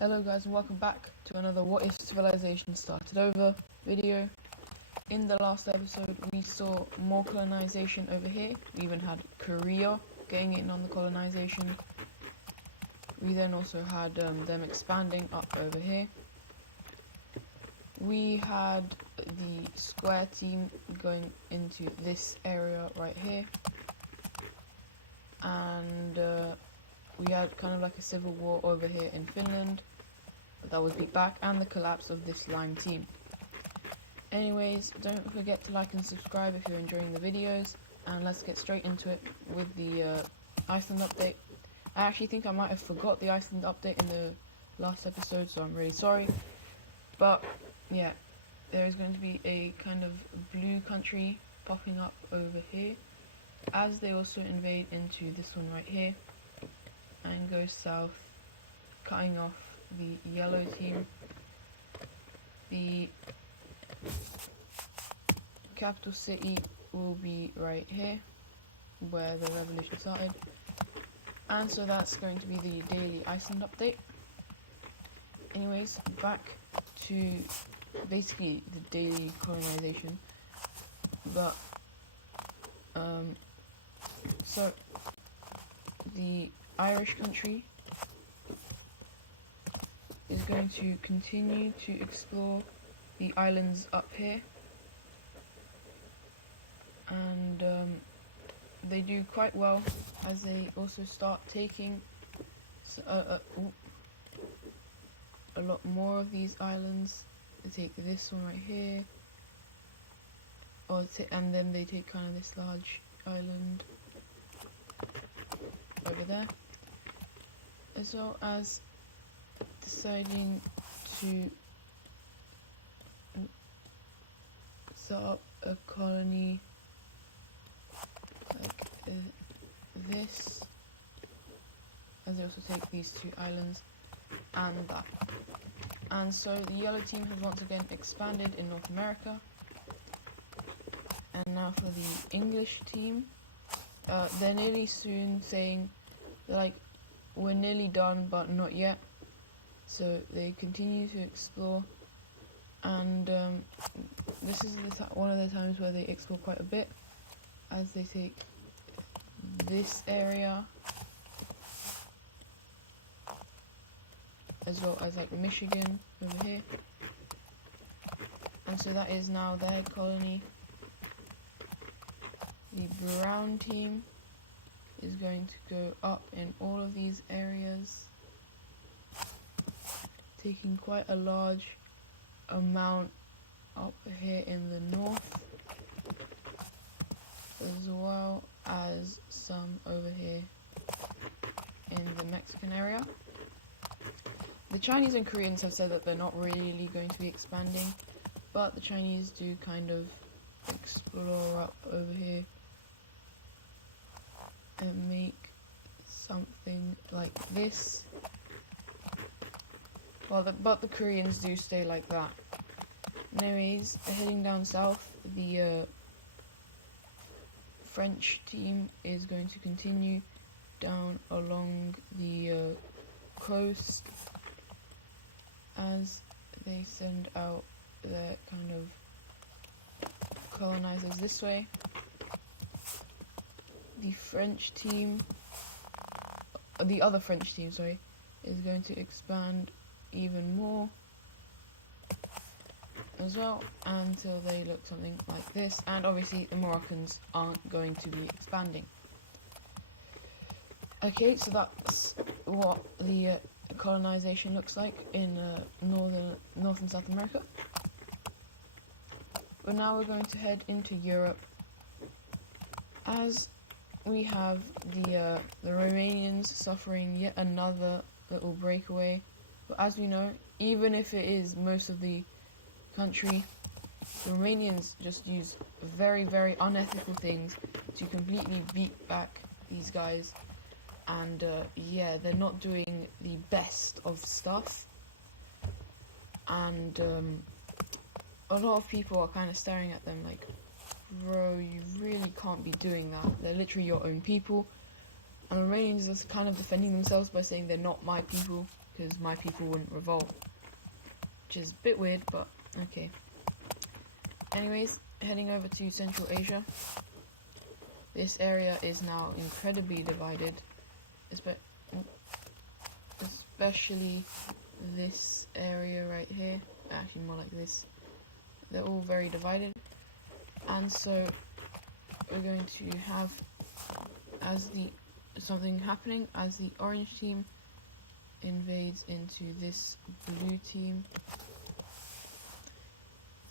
Hello guys and welcome back to another What If Civilization Started Over video. In the last episode we saw more colonization over here. We even had Korea getting in on the colonization. We then also had them expanding up over here. We had the square team going into this area right here. And we had kind of like a civil war over here in Finland. That was beat back, and the collapse of this lime team. Anyways, don't forget to like and subscribe if you're enjoying the videos, and let's get straight into it with the Iceland update. I actually think I might have forgot the Iceland update in the last episode, so I'm really sorry. But yeah, there is going to be a kind of blue country popping up over here, as they also invade into this one right here and go south, cutting off the yellow team. The capital city will be right here where the revolution started, and so that's going to be the daily Iceland update. Anyways, back to basically the daily colonization, but so the Irish country is going to continue to explore the islands up here, and they do quite well as they also start taking a lot more of these islands. They take this one right here, and then they take kind of this large island over there, as well as deciding to set up a colony like this, as they also take these two islands and that. And so the yellow team has once again expanded in North America. And now for the English team, they're nearly soon saying like, we're nearly done but not yet. So they continue to explore, and this is one of the times where they explore quite a bit, as they take this area, as well as like Michigan over here, and so that is now their colony. The brown team is going to go up in all of these areas, taking quite a large amount up here in the north, as well as some over here in the Mexican area. The Chinese and Koreans have said that they're not really going to be expanding, but the Chinese do kind of explore up over here and make something like this. But the Koreans do stay like that. Anyways, heading down south, the French team is going to continue down along the coast, as they send out their kind of colonizers this way. The other French team, is going to expand even more as well, until they look something like this. And obviously the Moroccans aren't going to be expanding. Okay, so that's what the colonization looks like in North and South America. But now we're going to head into Europe, as we have the Romanians suffering yet another little breakaway. But as we know, even if it is most of the country, the Romanians just use very, very unethical things to completely beat back these guys. And yeah, they're not doing the best of stuff. And a lot of people are kind of staring at them like, bro, you really can't be doing that. They're literally your own people. And the Romanians are kind of defending themselves by saying they're not my people, because my people wouldn't revolt. Which is a bit weird, but okay. Anyways, heading over to Central Asia. This area is now incredibly divided, especially this area right here. Actually, more like this. They're all very divided, and so we're going to have something happening as the orange team invades into this blue team,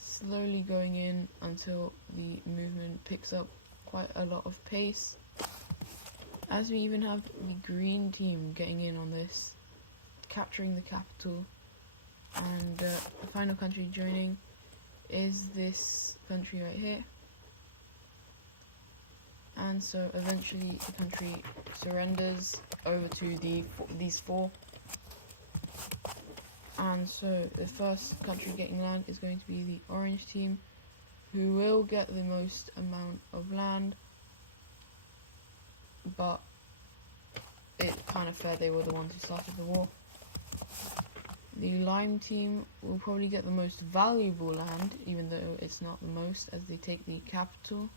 slowly going in until the movement picks up quite a lot of pace, as we even have the green team getting in on this, capturing the capital, and the final country joining is this country right here. And so eventually the country surrenders over to these four. And so the first country getting land is going to be the orange team, who will get the most amount of land, but it's kind of fair, they were the ones who started the war. The lime team will probably get the most valuable land, even though it's not the most, as they take the capital.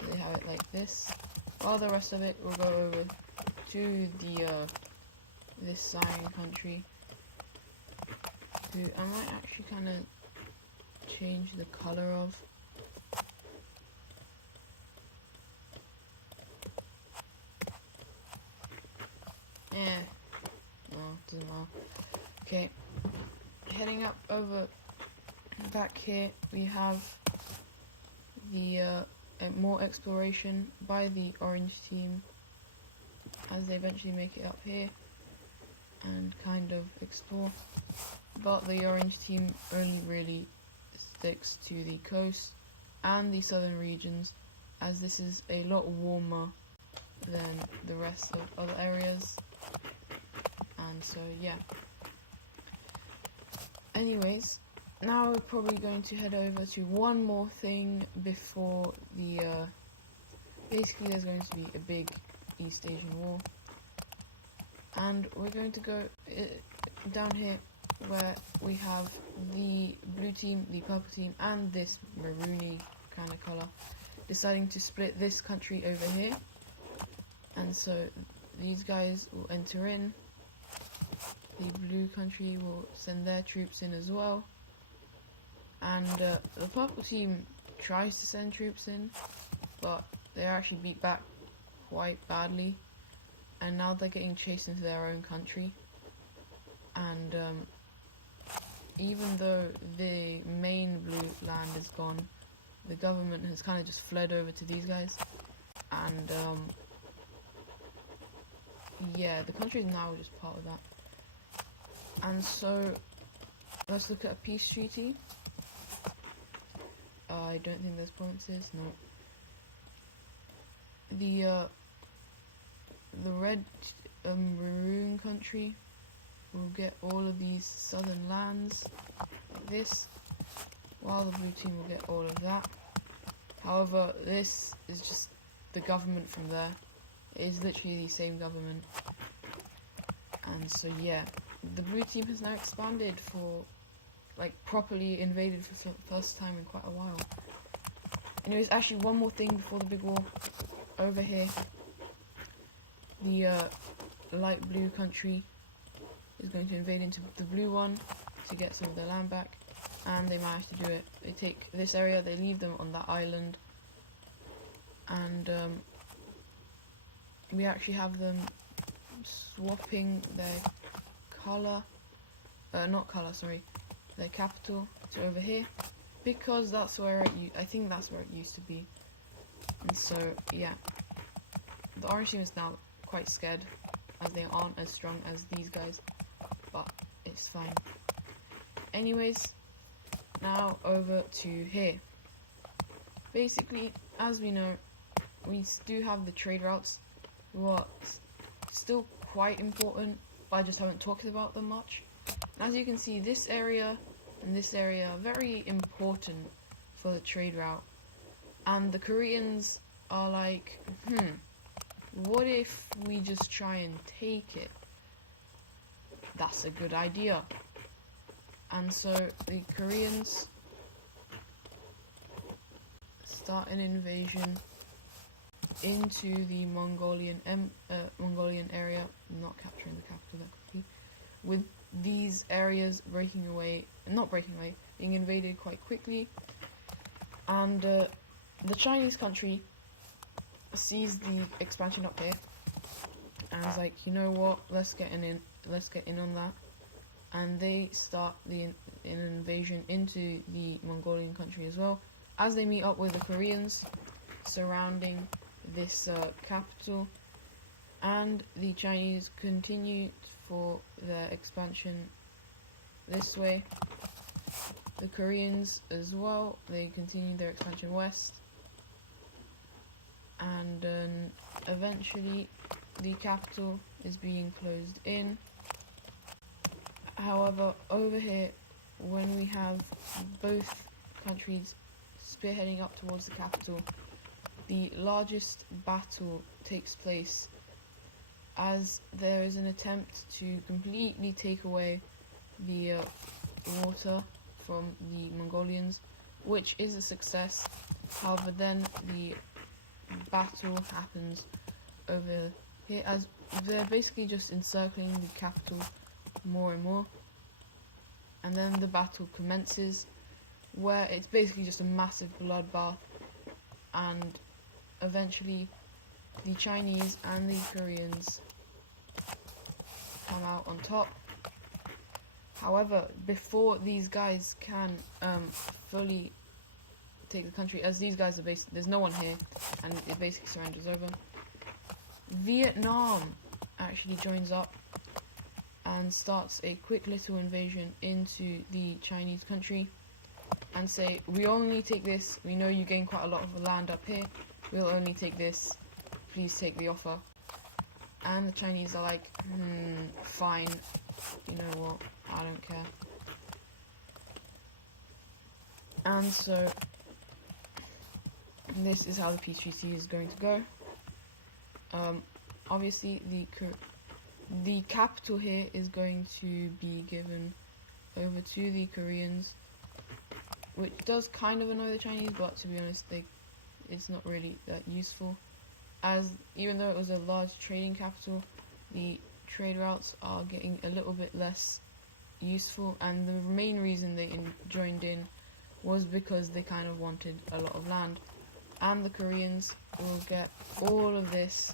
So they have it like this, while the rest of it will go over to this cyan country, who I might actually kind of change the color of. No, doesn't matter. Okay, heading up over back here, we have the more exploration by the orange team as they eventually make it up here and kind of explore. But the orange team only really sticks to the coast and the southern regions, as this is a lot warmer than the rest of other areas. And so yeah. Anyways, now we're probably going to head over to one more thing before the basically there's going to be a big East Asian war, and we're going to go down here where we have the blue team, the purple team, and this maroony kind of color deciding to split this country over here. And so these guys will enter in, the blue country will send their troops in as well, and the purple team tries to send troops in, but they're actually beat back quite badly, and now they're getting chased into their own country. And even though the main blue land is gone, the government has kind of just fled over to these guys, and yeah, the country is now just part of that. And so let's look at a peace treaty. I don't think there's provinces. No. The red maroon country will get all of these southern lands like this, while the blue team will get all of that. However, this is just the government from there. It is literally the same government. And so yeah, the blue team has now expanded for, like, properly invaded for the first time in quite a while. Anyways, actually one more thing before the big war. Over here, the light blue country is going to invade into the blue one to get some of their land back, and they manage to do it. They take this area, they leave them on that island, and we actually have them swapping their their capital to over here, because that's where I think that's where it used to be. And so yeah, the orange team is now quite scared, as they aren't as strong as these guys, but it's fine. Anyways, now over to here. Basically, as we know, we do have the trade routes, who are still quite important, but I just haven't talked about them much. And as you can see, this area and this area are very important for the trade route, and the Koreans are like, what if we just try and take it? That's a good idea. And so the Koreans start an invasion into the Mongolian area, not capturing the capital that quickly, with these areas being invaded quite quickly. And the Chinese country sees the expansion up here and is like, you know what, let's get in on that. And they start an invasion into the Mongolian country as well, as they meet up with the Koreans surrounding this capital. And the Chinese continue for their expansion this way. The Koreans as well, they continue their expansion west, and eventually the capital is being closed in. However, over here, when we have both countries spearheading up towards the capital, the largest battle takes place, as there is an attempt to completely take away the water from the Mongolians, which is a success. However, then the battle happens over here, as they're basically just encircling the capital more and more, and then the battle commences, where it's basically just a massive bloodbath, and eventually the Chinese and the Koreans come out on top. However, before these guys can fully take the country, as these guys are there's no one here, and it basically surrenders over, Vietnam actually joins up and starts a quick little invasion into the Chinese country and say, we only take this, we know you gain quite a lot of land up here, we'll only take this, please take the offer. And the Chinese are like, fine, you know what, I don't care. And so this is how the peace treaty is going to go. Obviously the capital here is going to be given over to the Koreans, which does kind of annoy the Chinese, but to be honest, it's not really that useful, as even though it was a large trading capital, the trade routes are getting a little bit less useful, and the main reason they joined in was because they kind of wanted a lot of land. And the Koreans will get all of this,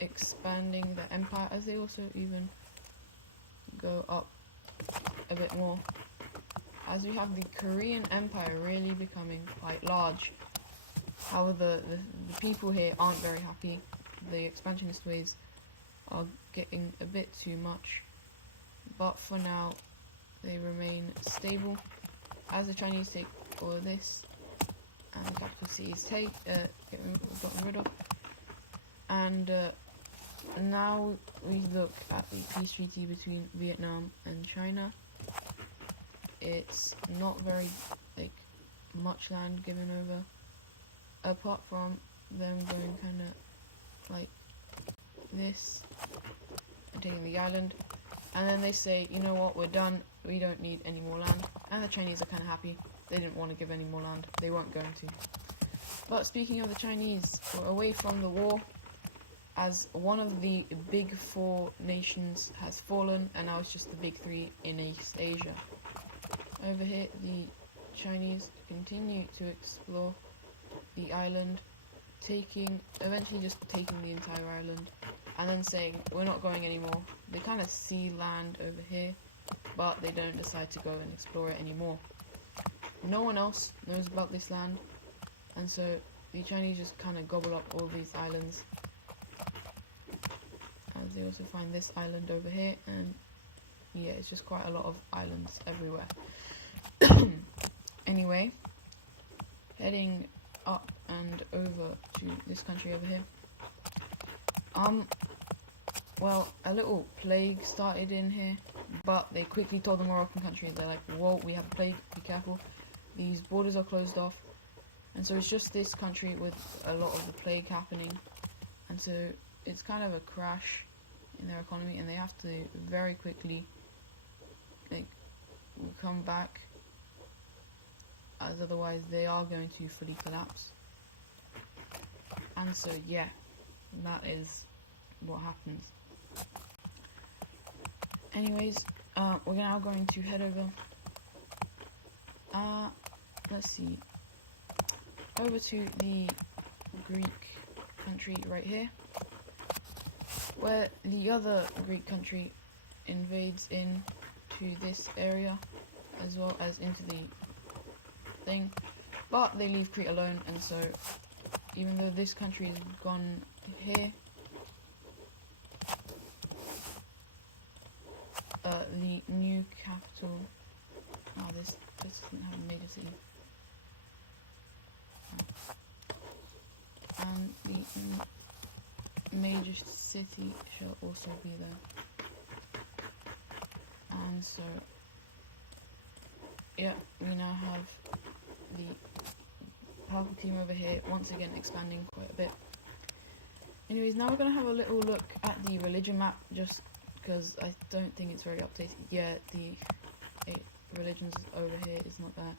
expanding their empire, as they also even go up a bit more, as we have the Korean Empire really becoming quite large. However, the people here aren't very happy. The expansionist ways are getting a bit too much, but for now they remain stable, as the Chinese take all of this and the capital cities gotten rid of. And now we look at the peace treaty between Vietnam and China. It's not very much land given over, apart from them going kind of like this and taking the island, and then they say, you know what, we're done, we don't need any more land. And the Chinese are kind of happy, they didn't want to give any more land, they weren't going to. But speaking of the Chinese, we're away from the war, as one of the big four nations has fallen, and now it's just the big three in East Asia. Over here, the Chinese continue to explore the island, eventually just taking the entire island, and then saying, we're not going anymore. They kind of see land over here, but they don't decide to go and explore it anymore. No one else knows about this land, and so the Chinese just kind of gobble up all these islands, as they also find this island over here, and yeah, it's just quite a lot of islands everywhere. Anyway, heading up and over to this country over here. Well, a little plague started in here, but they quickly told the Moroccan country, they're like, whoa, we have a plague, be careful, these borders are closed off. And so it's just this country with a lot of the plague happening, and so it's kind of a crash in their economy, and they have to very quickly like come back, as otherwise they are going to fully collapse. And so yeah, that is what happens. Anyways, we're now going to head over, let's see, over to the Greek country right here, where the other Greek country invades into this area as well as into the thing, but they leave Crete alone, and so even though this country has gone here, the new capital, this doesn't have a major city, and the major city shall also be there. And so yeah, we now have the purple team over here once again expanding quite a bit. Anyways, now we're going to have a little look at the religion map, just because I don't think it's very updated. Yeah, the 8 religions over here is not there.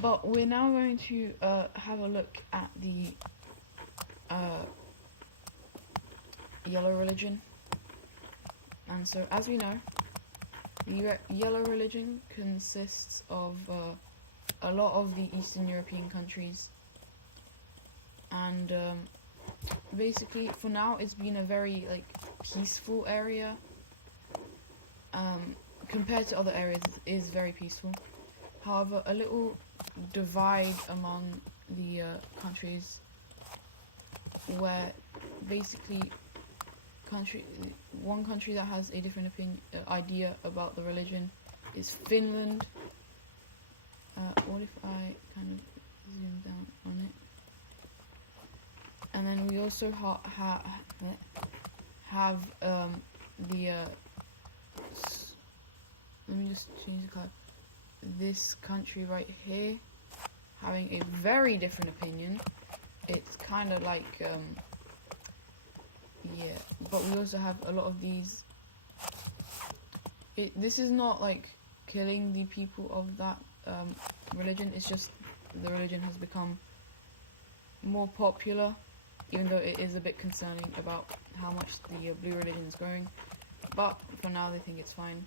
But we're now going to have a look at the yellow religion. And so, as we know, the yellow religion consists of a lot of the Eastern European countries, and basically for now it's been a very peaceful area. Compared to other areas, it is very peaceful. However, a little divide among the countries, where basically one country that has a different idea about the religion is Finland. What if I kind of zoom down on it? And then we also have the let me just change the color. This country right here having a very different opinion. It's kind of like yeah, but we also have a lot of these. This is not like killing the people of that religion. It's just the religion has become more popular, even though it is a bit concerning about how much the blue religion is growing. But for now, they think it's fine.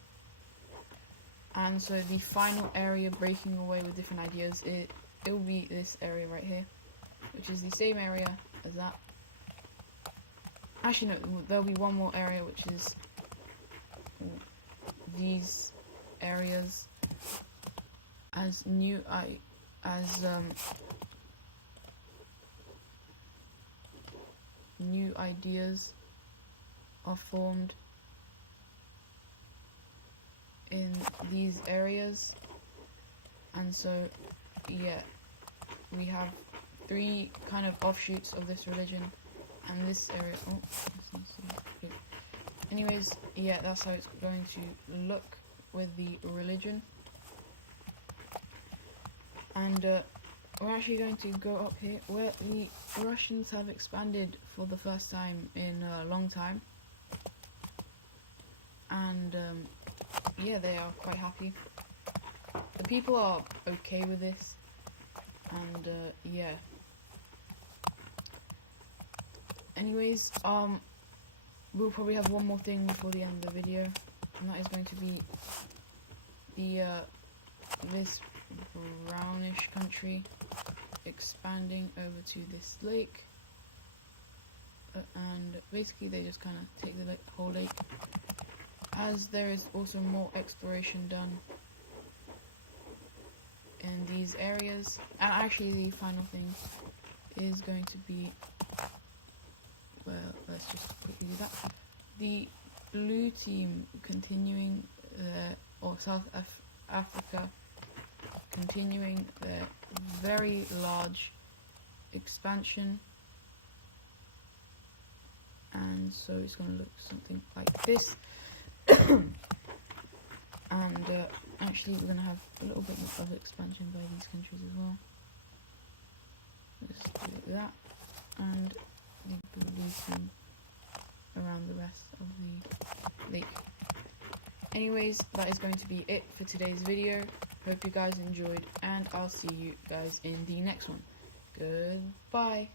And so the final area breaking away with different ideas, it will be this area right here, which is the same area as that. Actually, no, there'll be one more area, which is these areas, as new ideas are formed in these areas. And so yeah, we have 3 kind of offshoots of this religion, and this area, anyways, yeah, that's how it's going to look with the religion. And we're actually going to go up here where the Russians have expanded for the first time in a long time, and yeah, they are quite happy. The people are okay with this, and yeah. Anyways, we'll probably have one more thing before the end of the video, and that is going to be the this brownish country expanding over to this lake, and basically they just kind of take the whole lake, as there is also more exploration done in these areas. And actually the final thing is going to be, well, let's just quickly do that. The blue team continuing or South Africa continuing their very large expansion, and so it's going to look something like this. And actually we're going to have a little bit of expansion by these countries as well. Let's do that, and the blue thing around the rest of the lake. Anyways, that is going to be it for today's video. Hope you guys enjoyed, and I'll see you guys in the next one. Goodbye.